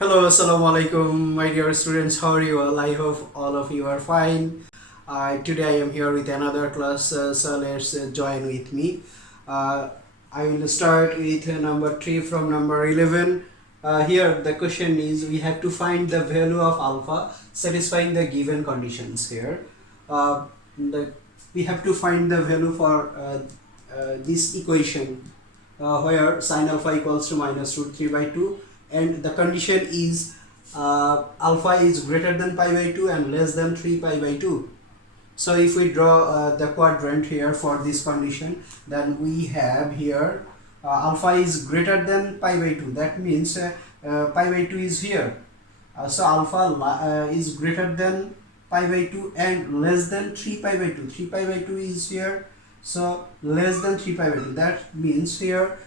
Hello, assalamu alaikum, my dear students. How are you all? I hope all of you are fine. Today I am here with another class, so let's join with me. Uh, I will start with number 3 from number 11. Here the question is we have to find the value of alpha satisfying the given conditions here. Uh, the, we have to find the value for this equation where sine alpha equals to minus root 3 by 2, and the condition is alpha is greater than pi by 2 and less than 3 pi by 2. So if we draw the quadrant here for this condition, then we have here alpha is greater than pi by 2. That means pi by 2 is here. So alpha is greater than pi by 2 and less than 3 pi by 2. 3 pi by 2 is here. So less than 3 pi by 2. That means here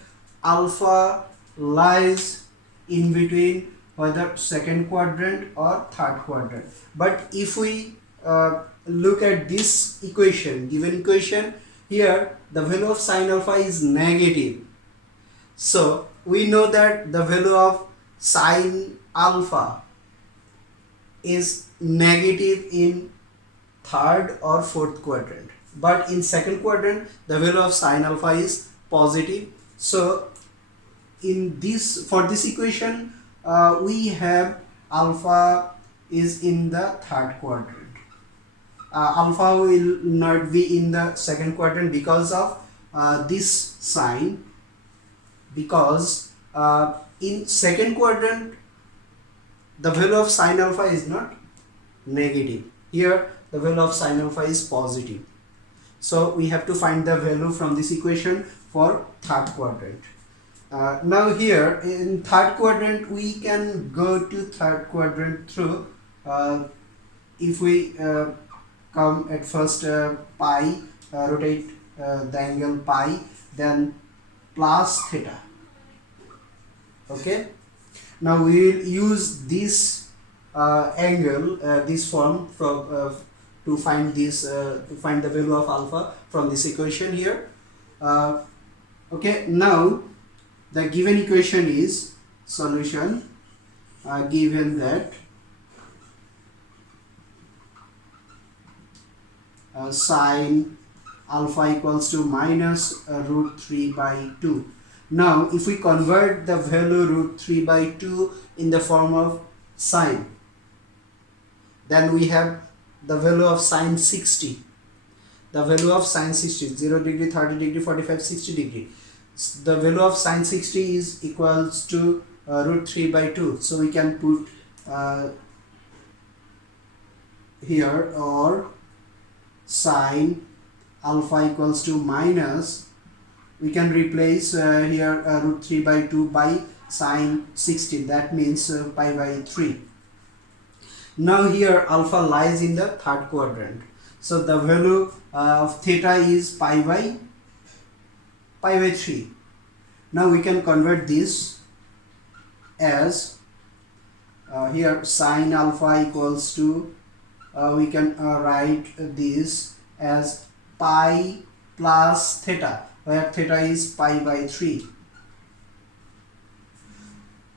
alpha lies in between whether second quadrant or third quadrant. But if we look at this equation, given equation, here the value of sine alpha is negative. So we know that the value of sine alpha is negative in third or fourth quadrant, but in second quadrant the value of sine alpha is positive. So in this, for this equation, we have alpha is in the third quadrant. Alpha will not be in the second quadrant because of this sign, because in second quadrant the value of sine alpha is not negative. Here the value of sine alpha is positive. So we have to find the value from this equation for third quadrant. Now here in third quadrant we can go to third quadrant through if we come at first pi, rotate the angle pi, then plus theta. Okay, now we will use this angle, this form from to find this to find the value of alpha from this equation here. Okay, now the given equation is solution, given that sine alpha equals to minus root 3 by 2. Now if we convert the value root 3 by 2 in the form of sine, then we have the value of sine 60. The value of sine 60, 0 degree, 30 degree, 45, 60 degree. The value of sine 60 is equals to root 3 by 2. So we can put here, or sine alpha equals to minus, we can replace here root 3 by 2 by sine 60. That means pi by 3. Now here alpha lies in the third quadrant. So the value of theta is pi by 3. Now we can convert this as here sine alpha equals to we can write this as pi plus theta, where theta is pi by 3.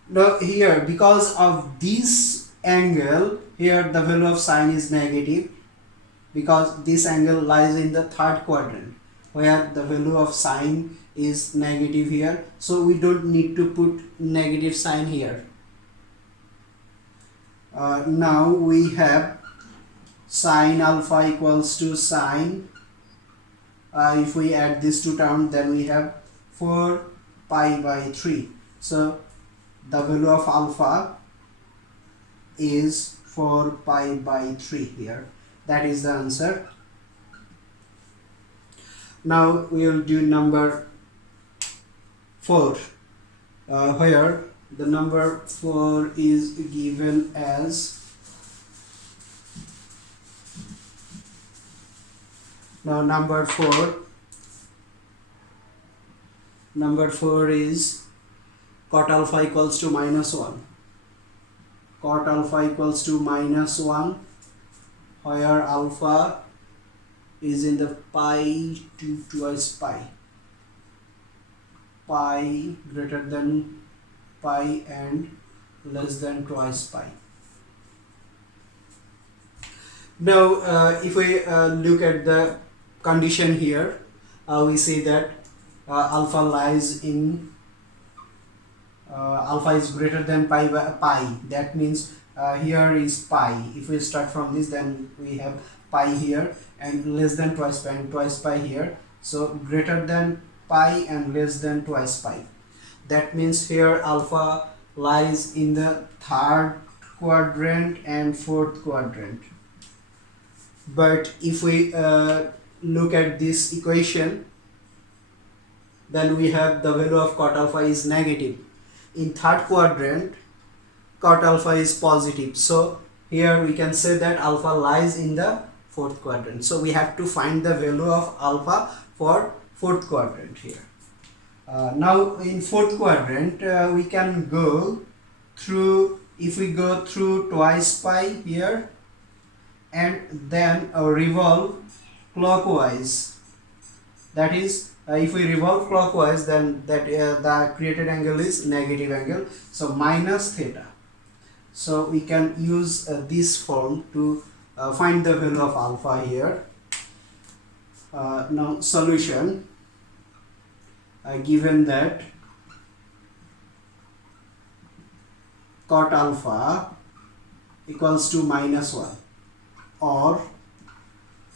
Now here, because of this angle, here the value of sine is negative, because this angle lies in the third quadrant where the value of sine is negative here. So we don't need to put negative sign here. Now we have sine alpha equals to sine, if we add these two terms, then we have 4 pi by 3. So the value of alpha is 4 pi by 3 here. That is the answer. Now we will do number 4, where the number 4 is given as, now number 4 is cot alpha equals to minus 1. Cot alpha equals to minus 1, where alpha is in the pi to twice pi. Pi greater than pi and less than twice pi. Now if we look at the condition here, we see that alpha lies in alpha is greater than pi by pi. That means here is pi. If we start from this, then we have pi here and less than twice pi and twice pi here. So greater than pi and less than twice pi. That means here alpha lies in the third quadrant and fourth quadrant. But if we look at this equation, then we have the value of cot alpha is negative. In third quadrant, cot alpha is positive. So here we can say that alpha lies in the fourth quadrant. So we have to find the value of alpha for fourth quadrant here. Now in fourth quadrant, we can go through, if we go through twice pi here and then revolve clockwise. That is, if we revolve clockwise, then that the created angle is negative angle, so minus theta. So we can use this form to find the value of alpha here. Now solution, given that cot alpha equals to minus 1 or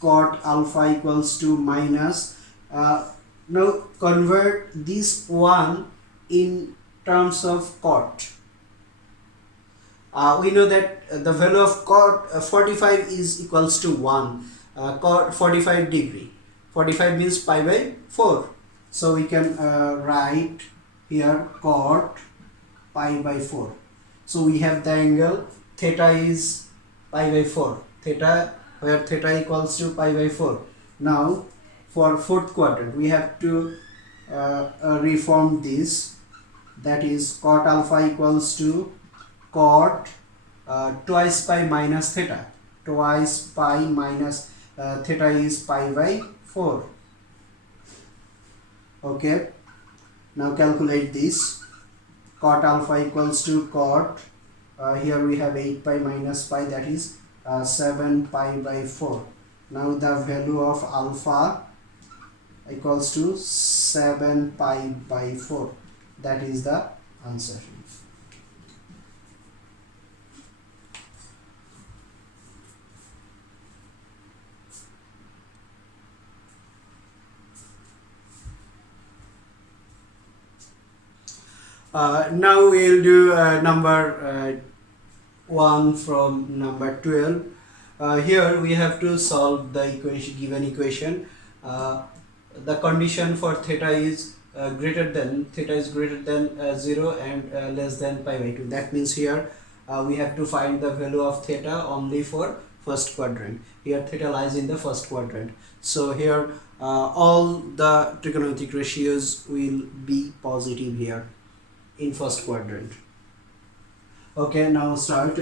cot alpha equals to minus, now convert this 1 in terms of cot. We know that the value of cot 45 is equals to 1, cot 45 degree. 45 means pi by 4. So we can write here cot pi by 4. So we have the angle theta is pi by 4. Theta, where theta equals to pi by 4. Now for fourth quadrant, we have to reform this. That is cot alpha equals to cot twice pi minus theta. Twice pi minus theta is pi by 4. Okay. Now calculate this. Cot alpha equals to cot, here we have 8 pi minus pi, that is 7 pi by 4. Now the value of alpha equals to 7 pi by 4. That is the answer. Now we'll do number 1 from number 12. Here we have to solve the equation, given equation. The condition for theta is greater than 0 and less than pi by 2. That means here we have to find the value of theta only for first quadrant. Here theta lies in the first quadrant. So here all the trigonometric ratios will be positive here in first quadrant. Okay, now start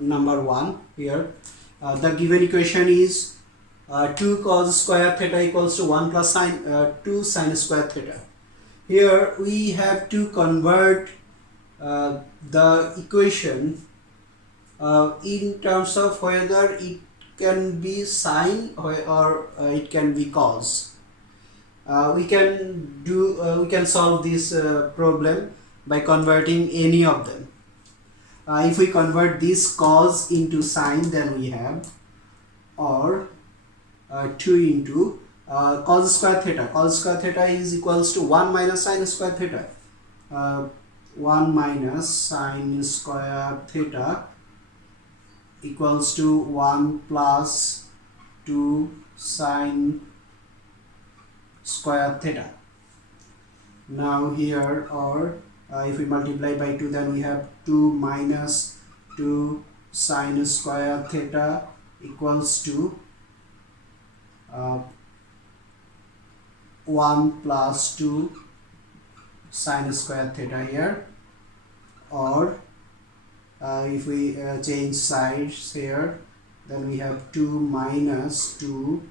number 1 here. The given equation is 2 cos square theta equals to 1 plus 2 sin square theta. Here we have to convert the equation in terms of whether it can be sine or it can be cos. We can solve this problem by converting any of them. If we convert this cos into sine, then we have or 2 into cos square theta. Cos square theta is equals to 1 minus sine square theta. 1 minus sine square theta equals to 1 plus 2 sine square theta. Now here, or if we multiply by 2, then we have 2 minus 2 sine square theta equals to 1 plus 2 sine square theta here, or if we change sides here, then we have 2 minus 2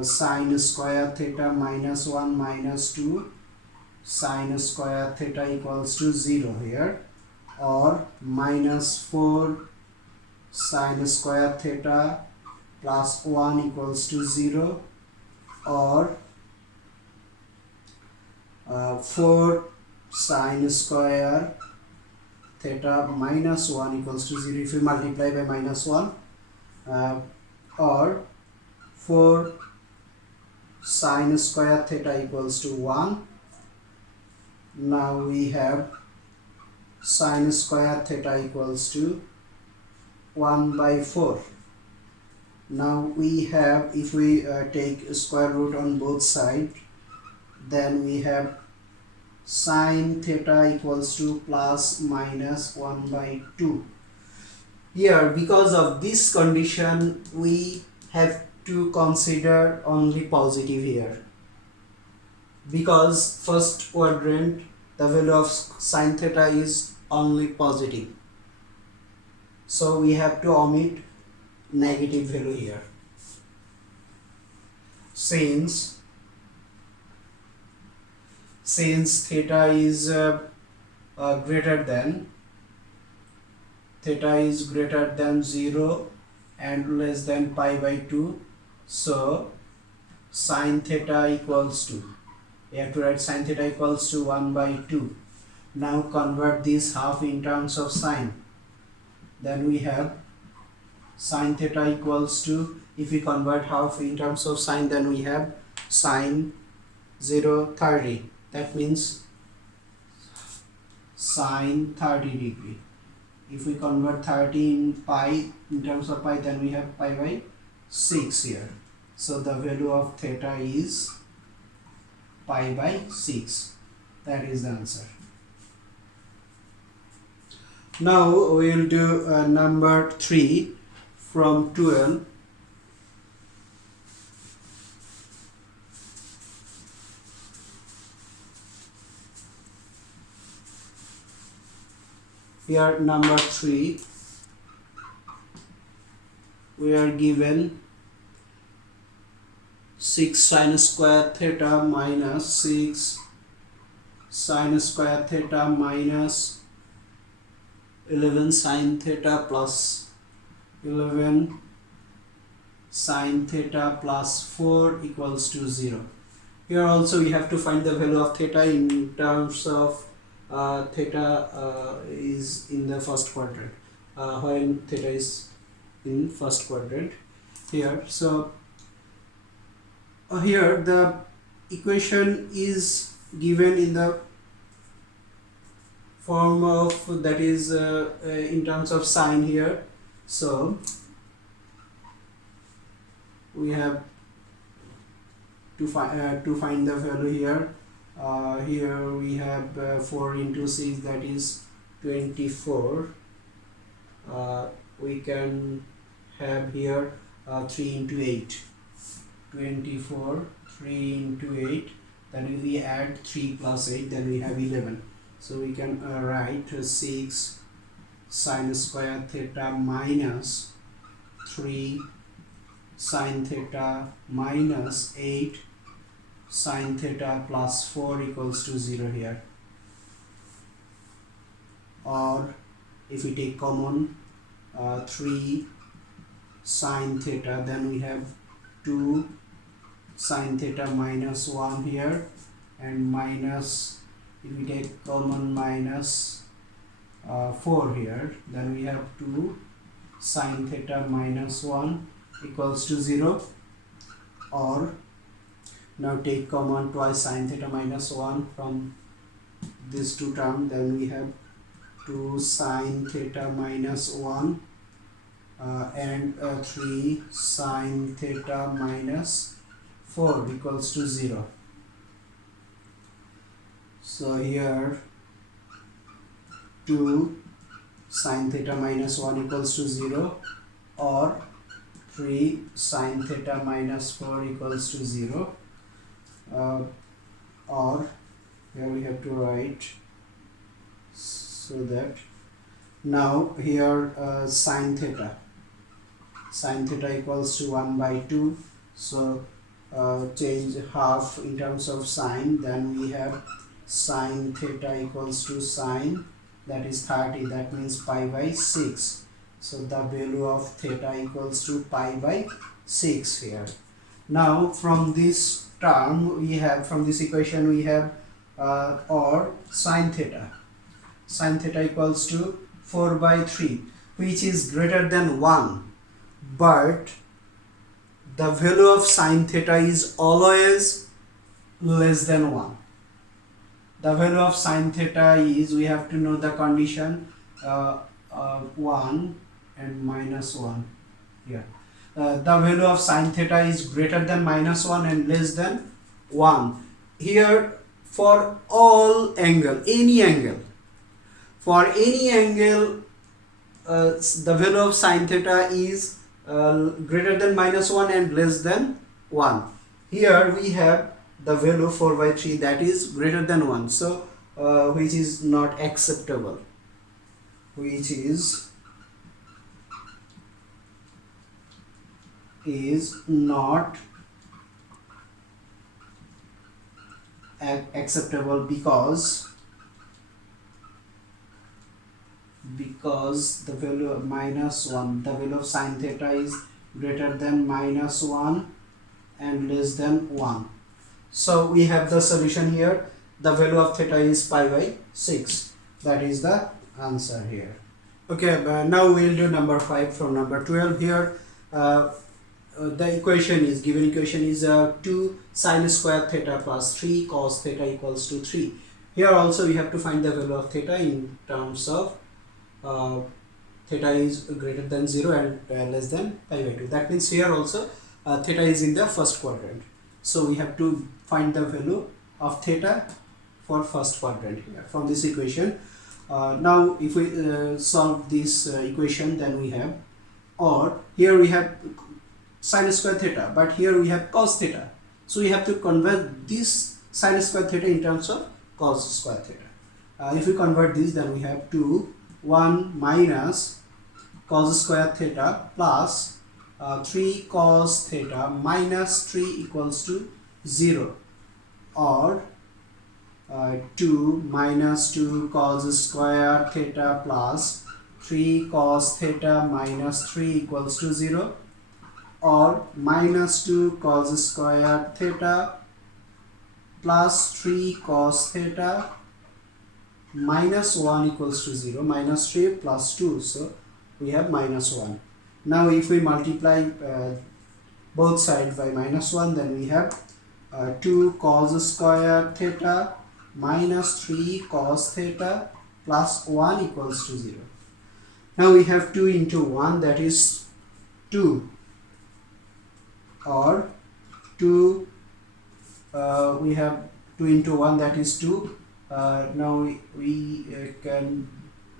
sine square theta minus 1 minus 2 sine square theta equals to 0 here, or minus 4 sine square theta plus 1 equals to 0, or 4 sine square theta minus 1 equals to 0 if we multiply by minus 1, or 4 sine square theta equals to 1. Now we have sine square theta equals to 1 by 4. Now we have, if we take square root on both sides, then we have sine theta equals to plus minus 1 by 2. Here, because of this condition, we have to consider only positive here, because first quadrant the value of sine theta is only positive, so we have to omit negative value here. Since theta is greater than 0 and less than pi by 2, so sine theta equals to, you have to write sine theta equals to 1 by 2. Now convert this half in terms of sine, then we have sine theta equals to, if we convert half in terms of sine, then we have sine 0 30, that means sine 30 degree. If we convert 30 in pi, in terms of pi, then we have pi by 6 here. So the value of theta is pi by 6. That is the answer. Now we will do number 3 from 12. Here number 3, we are given 6 sine square theta minus 6 sine square theta minus 11 sine theta plus 11 sine theta plus 4 equals to 0. Here also we have to find the value of theta in terms of theta is in the first quadrant, when theta is in first quadrant here. So here the equation is given in the form of, that is in terms of sine here. So we have to find the value here. Here we have 4 into 6, that is 24. We can have here 3 into 8, 24, 3 into 8, then if we add 3 plus 8, then we have 11. So we can write 6 sine square theta minus 3 sine theta minus 8 sine theta plus 4 equals to 0 here. Or if we take common 3 sine theta, then we have 2 sine theta minus 1 here, and minus, if we take common minus 4 here, then we have 2 sine theta minus 1 equals to 0. Or now take common twice sine theta minus 1 from these two terms, then we have 2 sine theta minus 1 and 3 sine theta minus 4 equals to 0. So here 2 sine theta minus 1 equals to 0, or 3 sine theta minus 4 equals to 0. Or here we have to write, so that now here sine theta equals to 1 by 2. So change half in terms of sine, then we have sine theta equals to sine that is 30, that means pi by 6. So the value of theta equals to pi by 6 here. Now from this term we have, from this equation we have or sine theta equals to 4 by 3, which is greater than 1, but the value of sine theta is always less than 1. The value of sine theta is, we have to know the condition, 1 and minus 1 here. The value of sine theta is greater than minus 1 and less than 1. Here for all angle, for any angle, the value of sine theta is greater than minus 1 and less than 1. Here we have the value 4 by 3, that is greater than 1. So which is not acceptable, which is not acceptable because the value of minus 1, the value of sine theta is greater than minus 1 and less than 1. So we have the solution here. The value of theta is pi by 6. That is the answer here. Okay, now we will do number 5 from number 12 here. The equation is, given equation is 2 sine square theta plus 3 cos theta equals to 3. Here also we have to find the value of theta in terms of theta is greater than 0 and less than pi by 2. That means here also theta is in the first quadrant. So we have to find the value of theta for first quadrant here from this equation. Now if we solve this equation, then we have, or here we have sine square theta, but here we have cos theta. So we have to convert this sine square theta in terms of cos square theta. If we convert this, then we have 1 minus cos square theta plus 3 cos theta minus 3 equals to 0, or 2 minus 2 cos square theta plus 3 cos theta minus 3 equals to 0, or minus 2 cos square theta plus 3 cos theta minus 1 equals to 0, minus 3 plus 2, so we have minus 1. Now if we multiply both sides by minus 1, then we have 2 cos square theta minus 3 cos theta plus 1 equals to 0. Now we have 2 into 1, that is 2, or 2, we have 2 into 1, that is 2. Now we can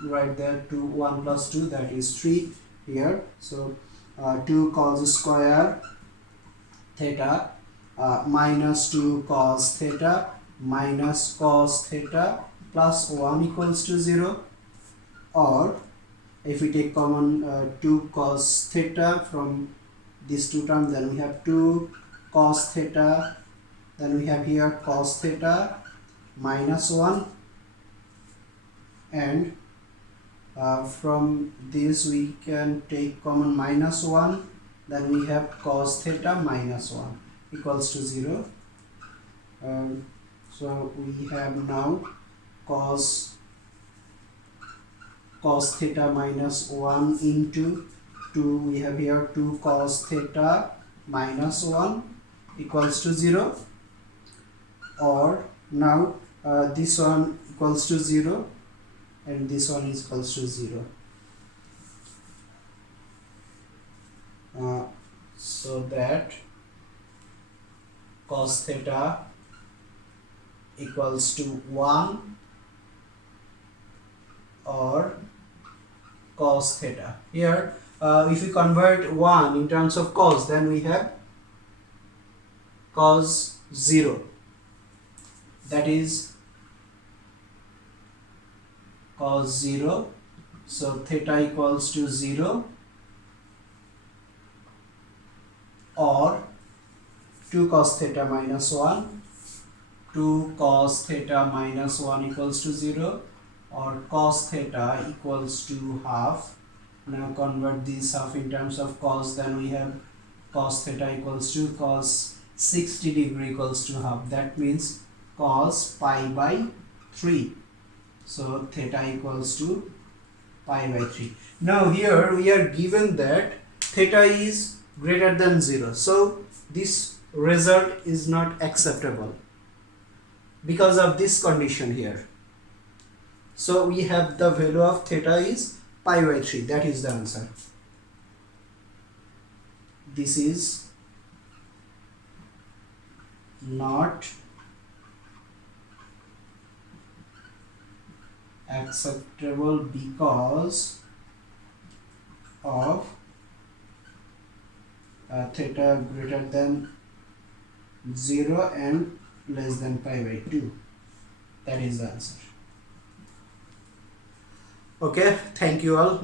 write that 2, 1 plus 2, that is 3 here. So 2 cos square theta minus 2 cos theta minus cos theta plus 1 equals to 0, or if we take common 2 cos theta from these two terms, then we have 2 cos theta, then we have here cos theta minus 1, and from this we can take common minus 1, then we have cos theta minus 1 equals to 0. So we have now cos theta minus 1 into 2, we have here 2 cos theta minus 1 equals to 0, or now this one equals to 0 and this one is equals to 0. So that cos theta equals to 1 or cos theta. Here if we convert 1 in terms of cos, then we have cos 0, that is cos 0. So theta equals to 0, or 2 cos theta minus 1, 2 cos theta minus 1 equals to 0, or cos theta equals to half. Now convert this half in terms of cos, then we have cos theta equals to cos 60 degree equals to half. That means cos pi by 3. So theta equals to pi by 3. Now here we are given that theta is greater than 0. So this result is not acceptable because of this condition here. So we have the value of theta is pi by 3. That is the answer. This is not acceptable because of theta greater than 0 and less than pi by 2. That is the answer. Okay, thank you all.